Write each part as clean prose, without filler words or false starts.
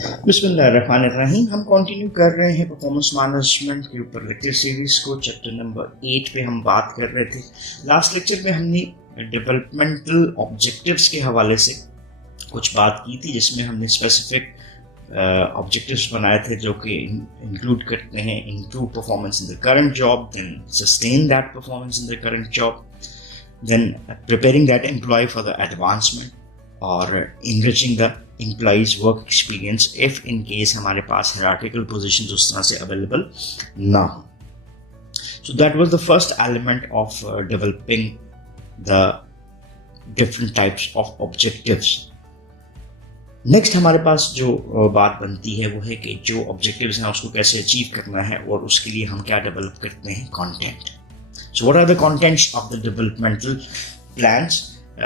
बिस्मिल्लाहिर्रहमानिर्रहीम। हम कंटिन्यू कर रहे हैं परफॉर्मेंस मैनेजमेंट के ऊपर लेक्चर सीरीज को। चैप्टर नंबर 8 पे हम बात कर रहे थे। लास्ट लेक्चर में हमने डेवलपमेंटल ऑब्जेक्टिव्स के हवाले से कुछ बात की थी, जिसमें हमने स्पेसिफिक ऑब्जेक्टिव्स बनाए थे जो कि इंक्लूड करते हैं improve performance in the current job, then sustain that performance in the current job, then preparing that employee for the advancement और enriching the employees work experience if in case हमारे पास hierarchical positions उस तरह से available ना हो. So that was the first element of developing the different types of objectives. Next हमारे पास जो बात बनती है वो है कि जो ऑब्जेक्टिव्स हैं उसको कैसे अचीव करना है, और उसके लिए हम क्या डेवलप करते हैं, content. So what are the contents of the developmental plans.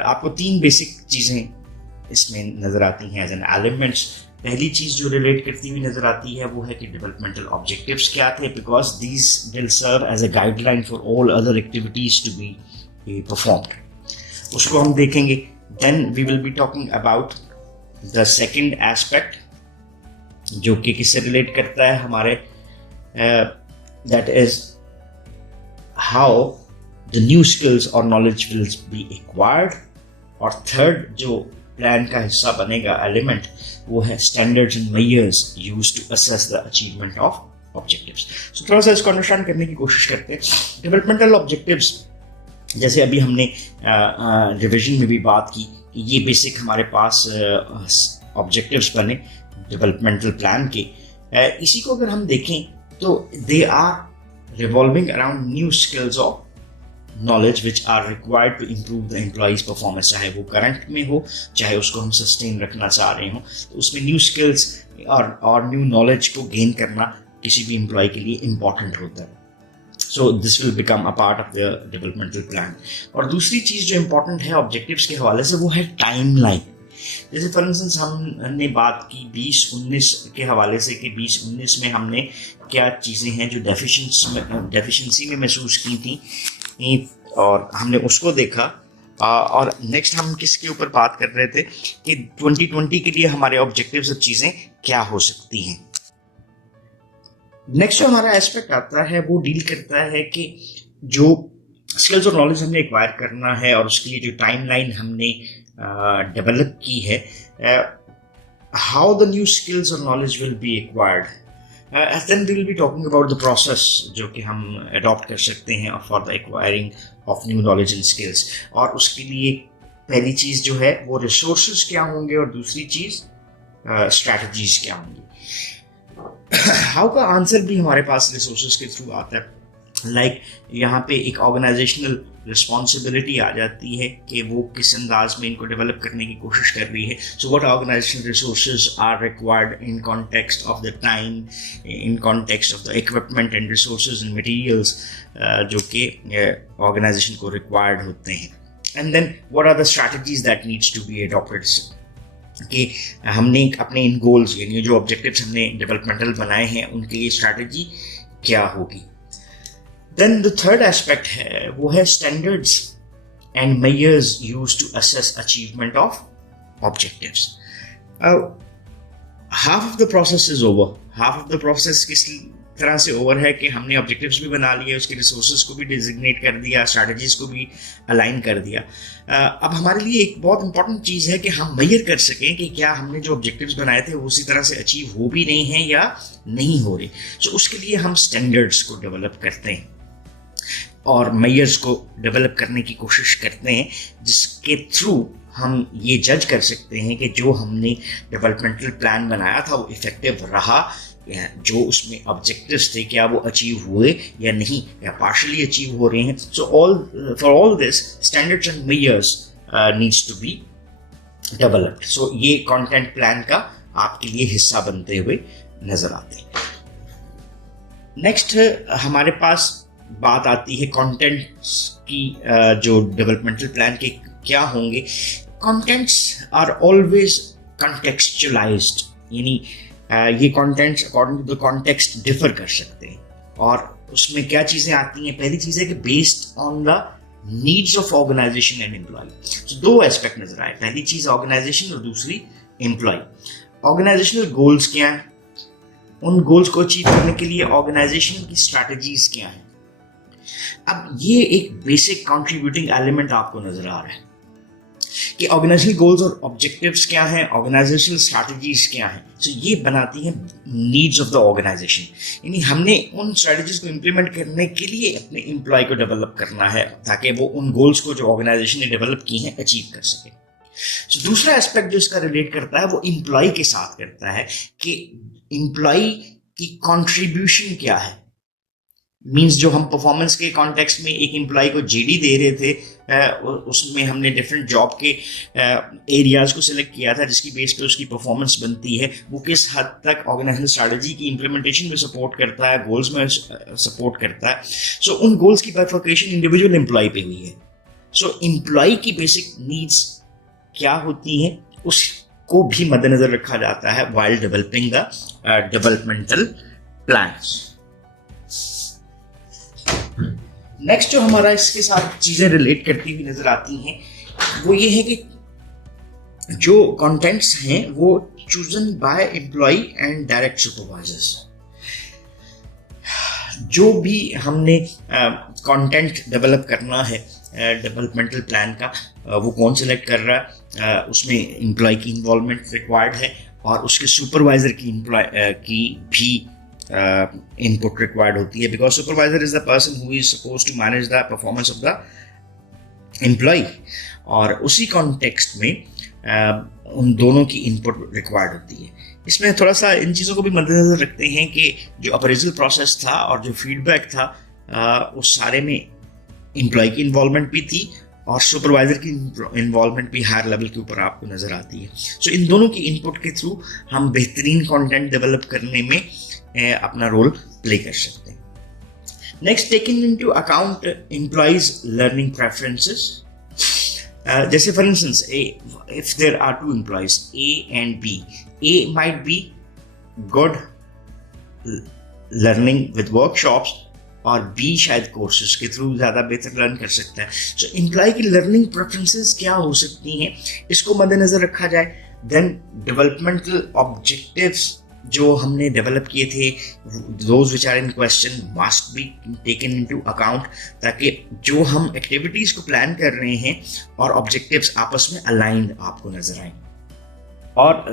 आपको तीन बेसिक चीज़ें इसमें नज़र आती हैं एज एन एलिमेंट्स. पहली चीज़ जो रिलेट करती हुई नज़र आती है वो है कि डेवलपमेंटल ऑब्जेक्टिव्स क्या थे, because these will serve as a guideline for all other activities to be performed. उसको हम देखेंगे. Then we will be talking about the second aspect जो कि किससे रिलेट करता है हमारे, that is how the new skills और नॉलेज विल बी एक्वायर्ड. और थर्ड जो प्लान का हिस्सा बनेगा एलिमेंट वो है standards and measures used to assess the achievement of objectives. So थोड़ा सा इसको अंडरस्टैंड करने की कोशिश करते हैं. डेवलपमेंटल ऑब्जेक्टिव्स जैसे अभी हमने रिविजन में भी बात की, ये बेसिक हमारे पास ऑब्जेक्टिव्स बने डेवलपमेंटल प्लान के. इसी को अगर हम देखें तो they are revolving around new skills of knowledge which are required to improve the employees performance. चाहे वो करंट में हो, चाहे उसको हम सस्टेन रखना चाह रहे हो, तो उसमें न्यू स्किल्स और न्यू नॉलेज को गेन करना किसी भी एम्प्लॉय के लिए इम्पॉर्टेंट होता है. So this will become a part of the developmental plan. और दूसरी चीज़ जो इम्पोर्टेंट है ऑब्जेक्टिव्स के हवाले से वो है टाइमलाइन. जैसे फॉर इंस्टेंस हमने बात की 2019 के हवाले से कि 2019 में हमने क्या चीज़ें हैं जो डेफिशिएंसी में महसूस की थी और हमने उसको देखा. और नेक्स्ट हम किसके ऊपर बात कर रहे थे कि 2020 के लिए हमारे ऑब्जेक्टिव्स और चीज़ें क्या हो सकती हैं. नेक्स्ट जो हमारा एस्पेक्ट आता है वो डील करता है कि जो स्किल्स और नॉलेज हमने एक्वायर करना है और उसके लिए जो टाइमलाइन हमने डेवलप की है, हाउ द न्यू स्किल्स और knowledge will be acquired. Then we will be talking about the process जो कि हम अडॉप्ट कर सकते हैं for the acquiring of new knowledge and skills. और उसके लिए पहली चीज़ जो है वो रिसोर्सेज क्या होंगे और दूसरी चीज़ स्ट्रैटेजीज क्या होंगी. हाउ का आंसर भी हमारे पास रिसोर्सेज के थ्रू आता है. लाइक यहाँ पे एक ऑर्गेनाइजेशनल रिस्पॉन्सिबिलिटी आ जाती है कि वो किस अंदाज में इनको डेवलप करने की कोशिश कर रही है. So what organisational resources are required in context of the time, in context of the equipment and resources and materials जो कि ऑर्गेनाइजेशन को रिक्वायर्ड होते हैं. And then what are the strategies that needs to be adopted कि हमने अपने इन goals यानी जो ऑब्जेक्टिव्स हमने डेवलपमेंटल बनाए हैं उनके लिए स्ट्रैटेजी क्या होगी. देन द थर्ड एस्पेक्ट है वो है standards and measures used to assess achievement of objectives. Half of the process is over. Half of the process किस तरह से ओवर है कि हमने ऑब्जेक्टिव्स भी बना लिए, उसके रिसोर्सेज को भी डिजिग्नेट कर दिया, स्ट्रैटेजीज को भी अलाइन कर दिया. अब हमारे लिए एक बहुत इंपॉर्टेंट चीज़ है कि हम मेजर कर सकें कि क्या हमने जो ऑब्जेक्टिव्स बनाए थे वो उसी तरह से अचीव हो भी नहीं है या नहीं हो रहे. सो उसके लिए हम स्टैंडर्ड्स को डेवलप करते हैं और मेजर्स को डेवलप करने की कोशिश करते हैं, जिसके थ्रू हम ये जज कर सकते हैं कि जो हमने डेवलपमेंटल प्लान बनाया था वो इफेक्टिव रहा, जो उसमें ऑब्जेक्टिव्स थे क्या वो अचीव हुए या नहीं, या पार्शली अचीव हो रहे हैं. So for all this standards and measures needs to be developed. So ये कंटेंट प्लान का आपके लिए हिस्सा बनते हुए नजर आते हैं. नेक्स्ट हमारे पास बात आती है कंटेंट्स की. जो डेवलपमेंटल प्लान के क्या होंगे. कंटेंट्स आर ऑलवेज कंटेक्चुअलाइज्ड, यानी ये contents according to the context differ कर सकते हैं. और उसमें क्या चीज़ें आती हैं, पहली चीज़ है कि based on the needs of organisation and employee. तो दो एस्पेक्ट नजर आए, पहली चीज़ ऑर्गेनाइजेशन और दूसरी एम्प्लॉय. ऑर्गेनाइजेशनल गोल्स क्या हैं, उन गोल्स को अचीव करने के लिए ऑर्गेनाइजेशन की स्ट्रैटेजीज क्या हैं। अब ये एक बेसिक कंट्रीब्यूटिंग एलिमेंट आपको नजर आ रहा है कि ऑर्गेनाइजेशनल गोल्स और ऑब्जेक्टिव्स क्या हैं, ऑर्गेनाइजेशनल स्ट्रैटेजीज क्या हैं। तो ये बनाती हैं नीड्स ऑफ द ऑर्गेनाइजेशन, यानी हमने उन स्ट्रैटेजीज को इंप्लीमेंट करने के लिए अपने एम्प्लॉय को डेवलप करना है ताकि वो उन गोल्स को जो ऑर्गेनाइजेशन ने डेवलप की हैं अचीव कर सके। तो दूसरा एस्पेक्ट जो इसका रिलेट करता है वो एम्प्लॉय के साथ करता है कि एम्प्लॉय की कंट्रीब्यूशन क्या है। मींस जो हम परफॉर्मेंस के कॉन्टेक्स्ट में एक एम्प्लॉय को जेडी दे रहे थे, उसमें हमने डिफरेंट जॉब के एरियाज को सिलेक्ट किया था जिसकी बेस पे उसकी परफॉर्मेंस बनती है। वो किस हद तक ऑर्गेनाइजेशनल स्ट्रैटेजी की इंप्लीमेंटेशन में सपोर्ट करता है, गोल्स में सपोर्ट करता है। सो उन गोल्स की बाइफर्केशन इंडिविजुअल एम्प्लॉय पे हुई है। सो एम्प्लॉय की बेसिक नीड्स क्या होती हैं उसको भी मद्देनजर रखा जाता है while developing the developmental plans. Next जो हमारा इसके साथ चीजें रिलेट करती हुई नजर आती हैं वो ये है कि जो कंटेंट्स हैं वो chosen by employee and direct supervisors. जो भी हमने कंटेंट डेवलप करना है डेवलपमेंटल प्लान का, वो कौन सिलेक्ट कर रहा है, उसमें एम्प्लॉय की इन्वॉल्वमेंट रिक्वायर्ड है और उसके सुपरवाइजर की भी input required होती है, because supervisor is the person who is supposed to manage the performance of the employee। और उसी context में उन दोनों की input required होती है। इसमें थोड़ा सा इन चीज़ों को भी मद्देनजर रखते हैं कि जो अप्रेजल प्रोसेस था और जो फीडबैक था उस सारे में एम्प्लॉय की इन्वॉल्वमेंट भी थी और सुपरवाइजर की इन्वॉल्वमेंट भी हायर लेवल के ऊपर आपको नजर आती है। सो इन दोनों की इनपुट के थ्रू हम बेहतरीन कंटेंट डेवलप करने में अपना रोल प्ले कर सकते हैं। Next, taking into account employees learning preferences. जैसे for instance if there are two employees A and B, A might be good learning with workshops और बी शायद कोर्सेज के थ्रू ज़्यादा बेहतर लर्न कर सकता है। सो एम्प्लॉय की लर्निंग प्रेफरेंसेस क्या हो सकती हैं, इसको मद्देनजर रखा जाए। देन डेवलपमेंटल ऑब्जेक्टिव्स जो हमने डेवलप किए थे, those which are in question must be taken into account, ताकि जो हम एक्टिविटीज को प्लान कर रहे हैं और ऑब्जेक्टिव्स आपस में अलाइंड आपको नजर आए। और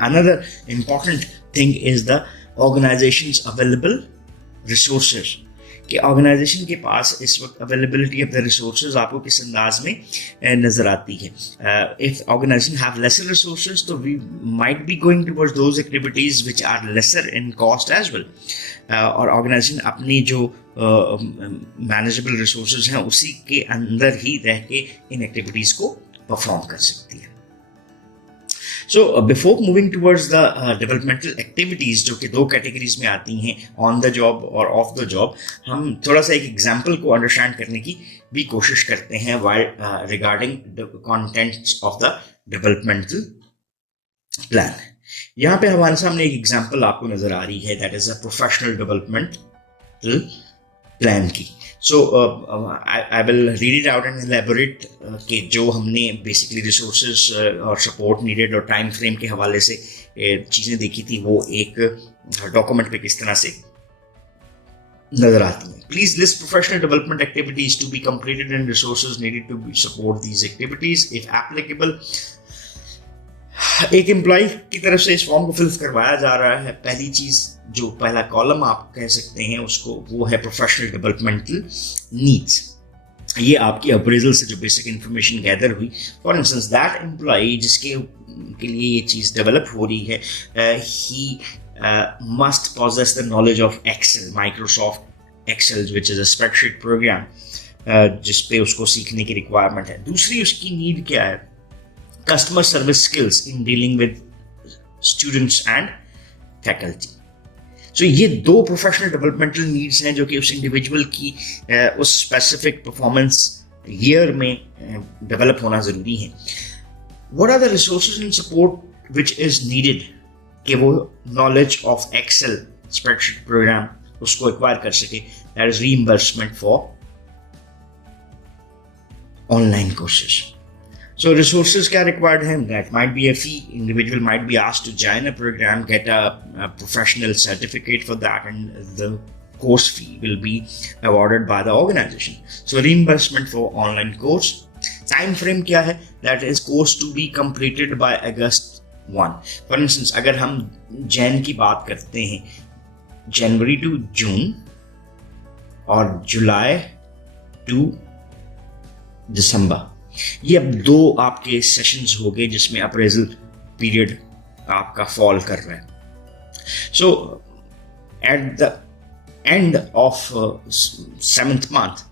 another important thing is the organisations available resources, कि ऑर्गेनाइजेशन के पास इस वक्त अवेलेबिलिटी ऑफ द रिसोर्सेज आपको किस अंदाज में नजर आती है। If organization have lesser resources तो we might be going towards those activities which are lesser in cost as well. और ऑर्गेनाइजेशन अपनी जो मैनेजेबल रिसोर्सेज हैं उसी के अंदर ही रह के इन एक्टिविटीज को परफॉर्म कर सकती है। So before moving towards the developmental activities जो कि दो कैटेगरीज में आती हैं, ऑन द जॉब और ऑफ द जॉब, हम थोड़ा सा एक एग्जांपल को अंडरस्टैंड करने की भी कोशिश करते हैं while regarding the contents of the developmental plan. यहाँ पे हमारे सामने एक एग्जांपल आपको नजर आ रही है, that is a professional developmental plan की। So I will read it out and elaborate कि जो हमने बेसिकली रिसोर्सेज और सपोर्ट नीडेड और टाइम फ्रेम के हवाले से चीज़ें देखी थी वो एक डॉक्यूमेंट पे किस तरह से नजर आती हैं। Please list professional development activities to be completed and resources needed to support these activities if applicable. एक एम्प्लॉय की तरफ से इस फॉर्म को फिल करवाया जा रहा है। पहली चीज जो पहला कॉलम आप कह सकते हैं उसको, वो है प्रोफेशनल डेवलपमेंटल नीड्स। ये आपकी अप्रेजल से जो बेसिक इंफॉर्मेशन गैदर हुई, फॉर इंस्टेंस दैट एम्प्लॉय जिसके के लिए ये चीज़ डेवलप हो रही है, he must possess the knowledge of Excel, Microsoft Excel, which is a spreadsheet program, जिस पे उसको सीखने की रिक्वायरमेंट है। दूसरी उसकी नीड क्या है, customer service skills in dealing with students and faculty. So ये दो प्रोफेशनल डेवलपमेंटल नीड्स हैं जो कि उस इंडिविजुअल की उस स्पेसिफिक परफॉर्मेंस ईयर में डेवलप होना ज़रूरी है। What are the resources and support which is needed कि वो knowledge of Excel spreadsheet program उसको एक्वायर कर सके। That is reimbursement for online courses. So resources क्या required है? That might be a fee. Individual might be asked to join a program, get a professional certificate for that, and the course fee will be awarded by the organization. So reimbursement for online course. Time frame क्या है? That is course to be completed by August 1. For instance, अगर हम जैन की बात करते हैं, जनवरी to June और जुलाई to दिसंबर, ये अब 2 आपके सेशंस हो गए जिसमें अप्रेजल पीरियड आपका फॉल कर रहा है. So at the end of 7th month,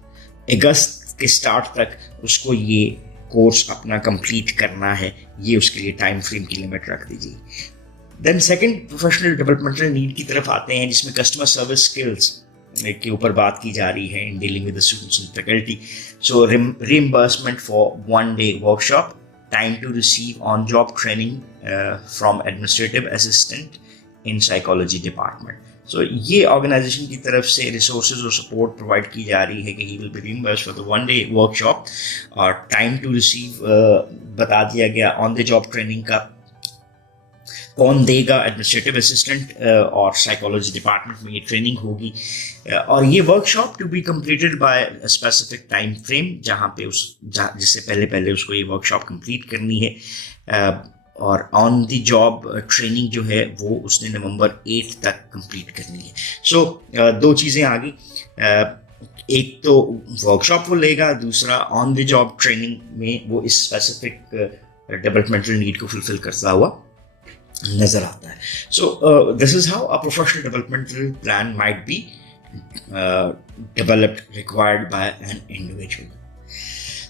अगस्त के स्टार्ट तक उसको ये कोर्स अपना कंप्लीट करना है. ये उसके लिए टाइम फ्रेम की लिमिट रख दीजिए. Then second, professional developmental need की तरफ आते हैं, जिसमें कस्टमर सर्विस स्किल्स के ऊपर बात की जा रही है इन dealing with the students and faculty. So reimbursement for 1-day workshop, time to receive on-job training from administrative assistant in psychology department. So ये ऑर्गेनाइजेशन की तरफ से रिसोर्सेज और सपोर्ट प्रोवाइड की जा रही है कि ही will B reimbursed for the 1-day workshop. और टाइम टू रिसीव बता दिया गया. ऑन द जॉब ट्रेनिंग का कौन देगा? एडमिनिस्ट्रेटिव असिस्टेंट और साइकोलॉजी डिपार्टमेंट में ये ट्रेनिंग होगी. और ये workshop to be completed by specific time frame, जहाँ पे जिससे पहले उसको ये वर्कशॉप कंप्लीट करनी है. और ऑन द जॉब ट्रेनिंग जो है वो उसने नवंबर 8 तक कंप्लीट करनी है. सो 2 चीज़ें आ गई. एक तो वर्कशॉप वो लेगा, दूसरा ऑन द जॉब ट्रेनिंग में वो इस स्पेसिफिक डेवलपमेंटल नीड को फुलफिल करता हुआ नजर आता है. So this is how a professional developmental plan might be developed required by an individual.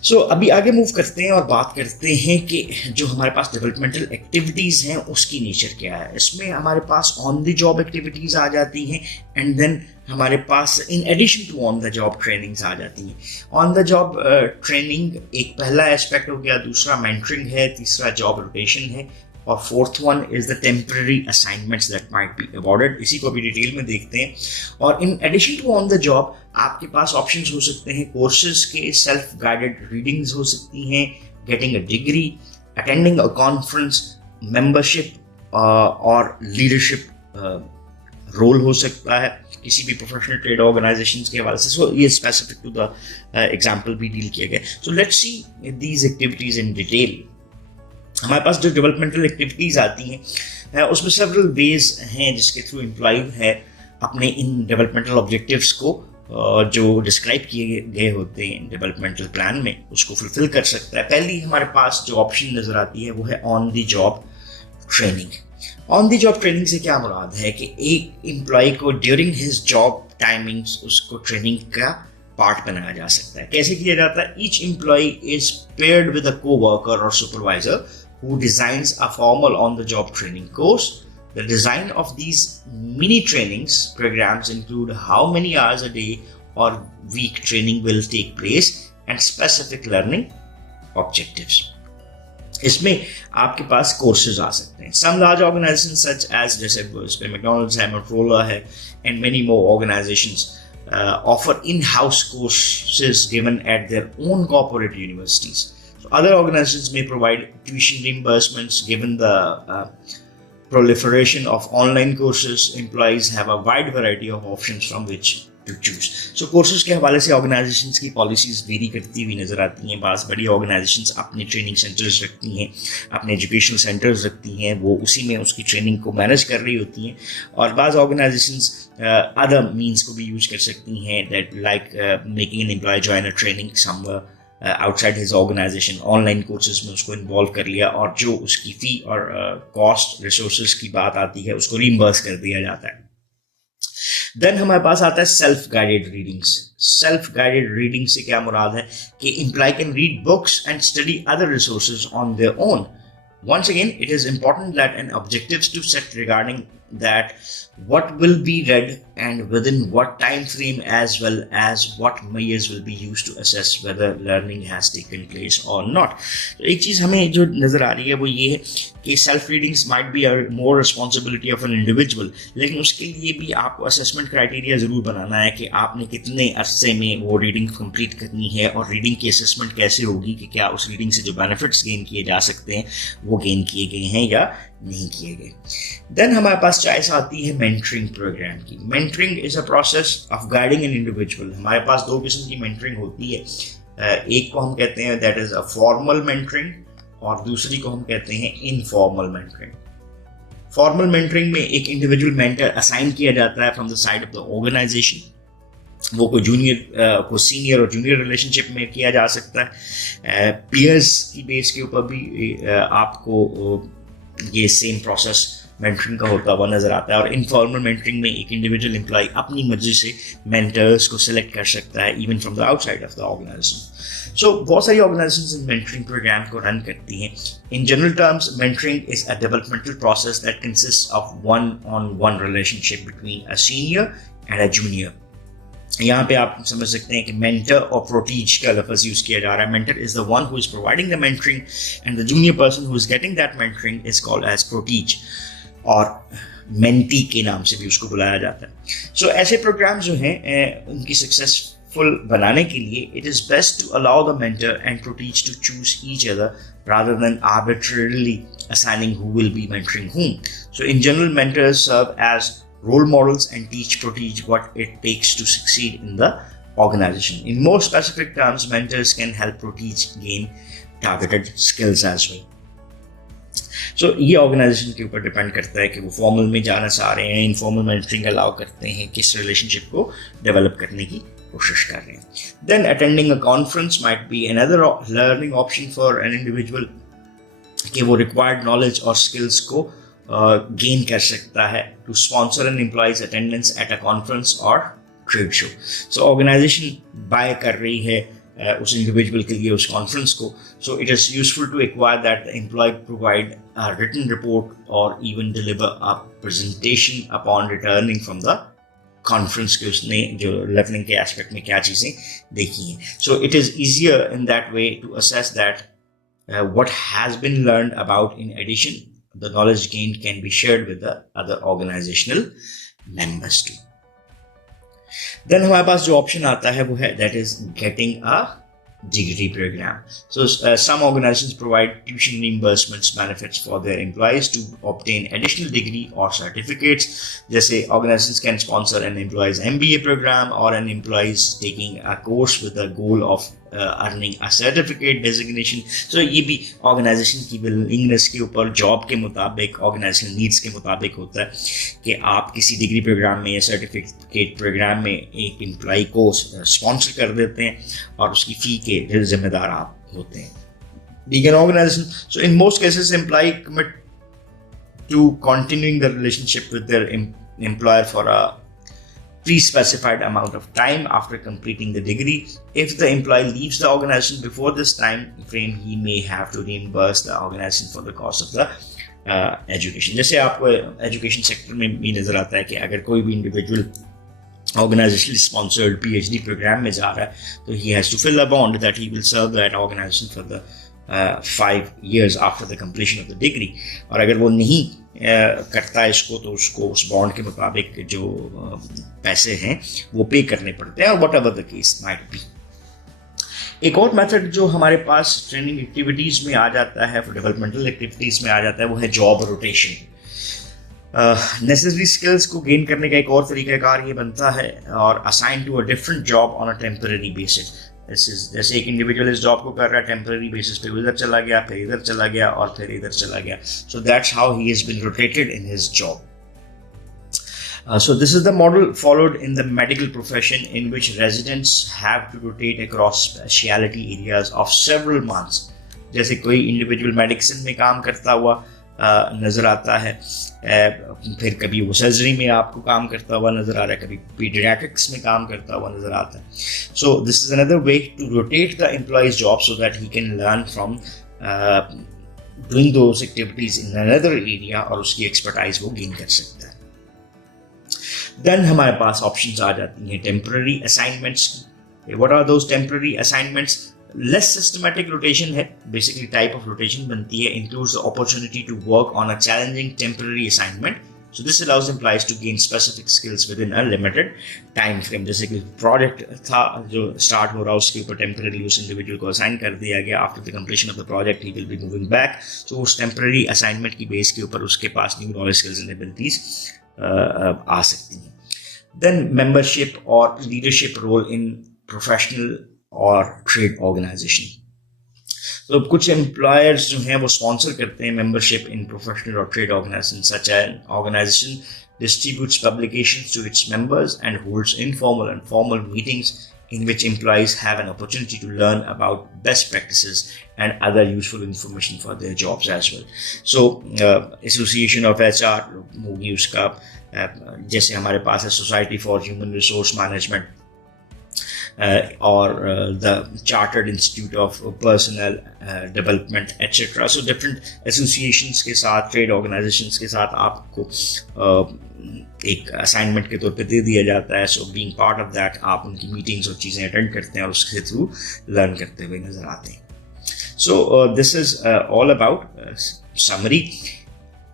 So अभी आगे मूव करते हैं और बात करते हैं कि जो हमारे पास डेवलपमेंटल एक्टिविटीज़ हैं उसकी नेचर क्या है. इसमें हमारे पास ऑन द जॉब एक्टिविटीज़ आ जाती हैं, एंड देन हमारे पास in addition to on the job trainings आ जाती हैं. ऑन द जॉब ट्रेनिंग एक पहला एस्पेक्ट हो गया, दूसरा मेंटरिंग है, तीसरा जॉब रोटेशन है, और 4th one is the temporary assignments that might be awarded. इसी को भी डिटेल में देखते हैं. और in addition to on the job आपके पास ऑप्शंस हो सकते हैं कोर्सेज के, सेल्फ गाइडेड रीडिंग्स हो सकती हैं, getting a degree, attending a conference, membership और लीडरशिप रोल हो सकता है किसी भी प्रोफेशनल ट्रेड ऑर्गेनाइजेशंस के हवाले से. सो ये स्पेसिफिक टू द एग्जाम्पल भी डील किया गया. So let's see these activities in detail. हमारे पास जो डेवलपमेंटल एक्टिविटीज़ आती हैं उसमें सेवरल वेज हैं जिसके थ्रू एम्प्लॉय है अपने इन डेवलपमेंटल ऑब्जेक्टिव्स को जो डिस्क्राइब किए गए होते हैं डेवलपमेंटल प्लान में उसको फुलफिल कर सकता है. पहली हमारे पास जो ऑप्शन नज़र आती है वो है on the job training. On the job training से क्या मुराद है कि एक एम्प्लॉय को ड्यूरिंग हिज जॉब टाइमिंग्स उसको ट्रेनिंग का पार्ट बनाया जा सकता है. कैसे किया जाता है? Each employee is paired with a coworker और supervisor who designs a formal on-the-job training course. The design of these mini trainings programs include how many hours a day or week training will take place and specific learning objectives. इसमें आपके पास courses आ सकते हैं. Some large organizations such as जैसे इसमें McDonald's है, Motorola है, and many more organizations offer in-house courses given at their own corporate universities. Other organizations may provide tuition reimbursements. Given the proliferation of online courses, employees have a wide variety of options from which to choose. So courses के हवाले से organizations की policies vary करती हुई नज़र आती हैं. बाज़ बड़ी organizations अपने training centers रखती हैं, अपने educational centers रखती हैं, वो उसी में उसकी training को manage कर रही होती हैं. और बाज़ organizations other means को भी use कर सकती हैं, that like making an employee join a training somewhere outside his organisation. Online courses में उसको इन्वॉल्व कर लिया और जो उसकी फ़ी और कॉस्ट रिसोर्सेज की बात आती है उसको रीइंबर्स कर दिया जाता है. देन हमारे पास आता है self guided readings. Self guided reading से क्या मुराद है कि employee can read books and study other resources on their own. Once again, it is important that an objectives to set regarding that what will be read and within what time frame, as well as what measures will be used to assess whether learning has taken place or not. तो एक चीज़ हमें जो नज़र आ रही है वो ये है कि self readings might be a more responsibility of an individual, लेकिन उसके लिए भी आपको असेसमेंट क्राइटेरिया ज़रूर बनाना है कि आपने कितने अरसे में वो रीडिंग कंप्लीट करनी है और रीडिंग की असेसमेंट कैसे होगी कि क्या उस रीडिंग से जो बेनिफिट्स गेन किए जा सकते हैं वो गेन किए गए हैं या नहीं किए गए. देन हमारे पास चॉइस आती है मेंटरिंग प्रोग्राम की. Mentoring is a process of guiding an individual. हमारे पास दो किस्म की मेंटरिंग होती है. एक को हम कहते हैं that is a formal mentoring और दूसरी को हम कहते हैं इनफॉर्मल मेंटरिंग. फॉर्मल मेंटरिंग में एक इंडिविजुअल मेंटर असाइन किया जाता है from the side of the organisation. वो को जूनियर को सीनियर और जूनियर रिलेशनशिप में किया जा सकता है. पीयर्स की बेस के ऊपर भी आपको ये सेम प्रोसेस मेंटरिंग का होता हुआ नजर आता है. और इनफॉर्मल मेंटरिंग में एक इंडिविजुअल एम्प्लॉय अपनी मर्जी से मेंटर्स को सिलेक्ट कर सकता है even from the outside of the organization. So बहुत सारी ऑर्गेनाइजेशंस इन मेंटरिंग प्रोग्राम को रन करती हैं. In general terms mentoring is a developmental process that consist of one on one relationship between a senior and a junior. यहाँ पे आप समझ सकते हैं कि मेंटर और प्रोटीज का लफ्ज़ यूज़ किया जा रहा है. Mentor is the one who is providing the mentoring and the junior person who is getting that mentoring is called as protege, और मेंटी के नाम से भी उसको बुलाया जाता है. सो ऐसे प्रोग्राम जो हैं उनकी सक्सेसफुल बनाने के लिए it is best to allow the mentor and protege to choose each other rather than arbitrarily assigning who will be mentoring whom. So in general, mentors serve as role models and teach proteege what it takes to succeed in the organization. In more specific terms, mentors can help proteege gain targeted skills as well. So ये organisation के ऊपर depend करता है कि वो formal में जाना चाह रहे हैं, इनफॉर्मल मेंटरिंग अलाउ करते हैं, किस रिलेशनशिप को डेवलप करने की कोशिश कर रहे हैं. Then attending a conference might be another learning option for an individual कि वो रिक्वायर्ड नॉलेज और स्किल्स को गेन कर सकता है to sponsor an employee's attendance at a conference और trade show. So organization buy कर रही है उस इंडिविजुअल के लिए उस कॉन्फ्रेंस को. So it is useful to acquire that the employee provide a written report और even deliver a presentation upon returning from the conference के उसने जो लर्निंग के एस्पेक्ट में क्या चीज़ें देखी हैं. So it is easier in that way to assess that what has been learned about. In addition, the knowledge gained can be shared with the other organizational members too. Then हमारे पास जो option आता है वो है that is getting a degree program. So some organizations provide tuition reimbursements benefits for their employees to obtain additional degree or certificates. जैसे organizations can sponsor an employee's MBA program or an employee's taking a course with the goal of earning a certificate designation. So ये भी organization की willingness के ऊपर job के मुताबिक organizational needs के मुताबिक होता है कि आप किसी डिग्री प्रोग्राम में या सर्टिफिकेट प्रोग्राम में एक एम्प्लॉय को स्पॉन्सर कर देते हैं और उसकी फ़ी के जिम्मेदार आप होते हैं. Being an organization, so in most cases employee commit to continuing the relationship with their employer for a pre-specified amount of time after completing the degree. If the employee leaves the organization before this time frame, he may have to reimburse the organization for the cost of the education. जैसे आपको education sector में भी नजर आता है कि अगर कोई भी individual organizationally sponsored PhD program में जा रहा है तो he has to fill a bond that he will serve that organization for the 5 years after the completion of the degree. और अगर वो नहीं करता है इसको तो उसको उस बॉन्ड के मुताबिक जो पैसे हैं वो पे करने पड़ते हैं और whatever the case might be. एक और मेथड जो हमारे पास ट्रेनिंग एक्टिविटीज़ में आ जाता है, डेवलपमेंटल एक्टिविटीज़ में आ जाता है, वो है जॉब रोटेशन. नेसेसरी स्किल्स को गेन करने का एक और तरीक़ाकार ये बनता है और assign to a different job on a temporary basis. जैसे एक इंडिविजुअल इस जॉब को कर रहा है टेम्पररी बेसिस पे, इधर चला गया, फिर इधर चला गया और फिर इधर चला गया. So that's how he has been rotated in his job. So this is the model followed in the medical profession in which residents have to rotate across specialty areas of several months. जैसे कोई individual medicine में काम करता हुआ नज़र आता है, फिर कभी वो सर्जरी में आपको काम करता हुआ नज़र आ रहा है, कभी पीडियाट्रिक्स में काम करता हुआ नज़र आता है. So this is another way to rotate the employee's job so that he can learn from doing those activities in another area और उसकी expertise वो gain कर सकता है. देन हमारे पास ऑप्शंस आ जाती हैं टेम्पररी असाइनमेंट्स की. What are those temporary assignments? Less systematic rotation है, बेसिकली टाइप ऑफ रोटेशन बनती है. Includes the opportunity to work on a challenging temporary assignment. So this allows employees to gain specific skills within a limited time frame. जैसे कि project था जो start हो रहा है उसके ऊपर टेम्पररी उस इंडिविजुअल को असाइन कर दिया गया. After the completion of the project he will be moving back. तो उस टेम्पररी असाइनमेंट की बेस के ऊपर उसके पास new knowledge, skills and abilities आ सकती हैं. देन मेंबरशिप और लीडरशिप रोल इन प्रोफेशनल और ट्रेड ऑर्गेनाइजेशन. तो कुछ एम्प्लॉयर्स जो हैं वो स्पॉन्सर करते हैं मेंबरशिप इन प्रोफेशनल और trade organization. Such an organization distributes publications to its members and holds informal and formal meetings in which employees have an opportunity to learn about best practices and other useful information for their jobs as well. So association of HR होगी उसका, जैसे हमारे पास है Society for Human Resource Management or the Chartered Institute of Personnel Development etc. So different associations के साथ, trade organizations के साथ आपको एक असाइनमेंट के तौर पे दे दिया जाता है. So being part of that आप उनकी मीटिंग्स और चीज़ें अटेंड करते हैं और उसके थ्रू लर्न करते हुए नजर आते हैं. सो this is all about summary.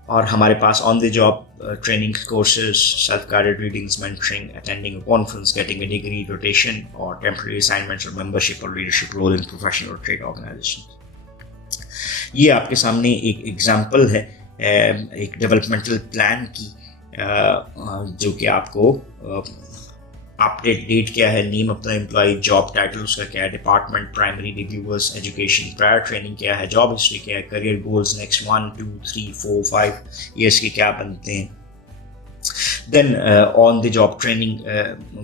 और हमारे पास on the job training courses, self guided readings, mentoring, attending a conference, getting a degree, rotation और टेम्पररी असाइनमेंट्स और मेंबरशिप और लीडरशिप रोल इन प्रोफेशनल और ट्रेड ऑर्गेनाइजेशन. ये आपके सामने एक एग्जांपल है एक डेवलपमेंटल प्लान की, जो कि आपको अपडेट डेट क्या है, name of the employee, job title उसका क्या है, department, primary, reviewers, education, prior training क्या है, जॉब हिस्ट्री क्या है, करियर गोल्स नेक्स्ट 1 2 3 4 5 ईयर्स के क्या बनते हैं. Then on the job training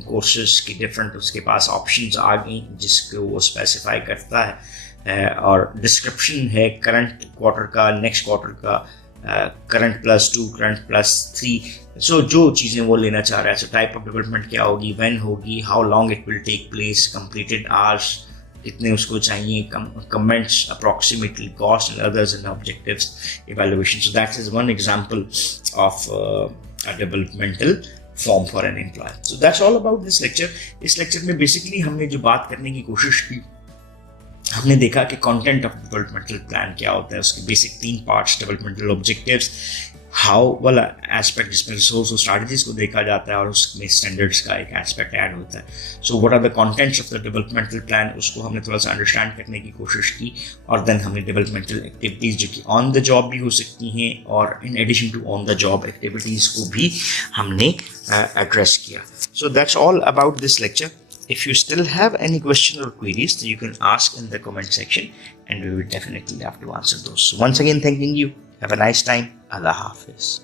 courses की डिफरेंट उसके पास ऑप्शंस आ गई जिसको वो स्पेसिफाई करता है. और डिस्क्रिप्शन है करंट क्वार्टर का, नेक्स्ट क्वार्टर का, करंट +2, करंट +3. सो जो चीज़ें वो लेना चाह रहा है. सो टाइप ऑफ डेवलपमेंट क्या होगी, व्हेन होगी, how long it will take place, completed hours कितने उसको चाहिए, comments, approximately cost and others and objectives, evaluation. So that is one example of a developmental form for an employee. So that's all about this lecture. इस lecture में basically हमने जो बात करने की कोशिश की, हमने देखा कि कंटेंट ऑफ डेवलपमेंटल प्लान क्या होता है, उसके basic 3 parts, developmental objectives, how वाला एस्पेक्ट जिसमें रिसोर्स और स्ट्रैटेजीज को देखा जाता है और उसमें स्टैंडर्ड्स का एक एस्पेक्ट ऐड होता है. So what are the contents of the developmental plan, उसको हमने थोड़ा सा अंडरस्टैंड करने की कोशिश की. और देन हमने डेवलपमेंटल एक्टिविटीज़ जो कि ऑन द जॉब भी हो सकती हैं और in addition to on the job activities को भी हमने एड्रेस किया. So that's all about this lecture. If you still have any questions or queries, then you can ask in the comment section and we will definitely have to answer those. So once again, thanking you. Have a nice time. Allah Hafiz.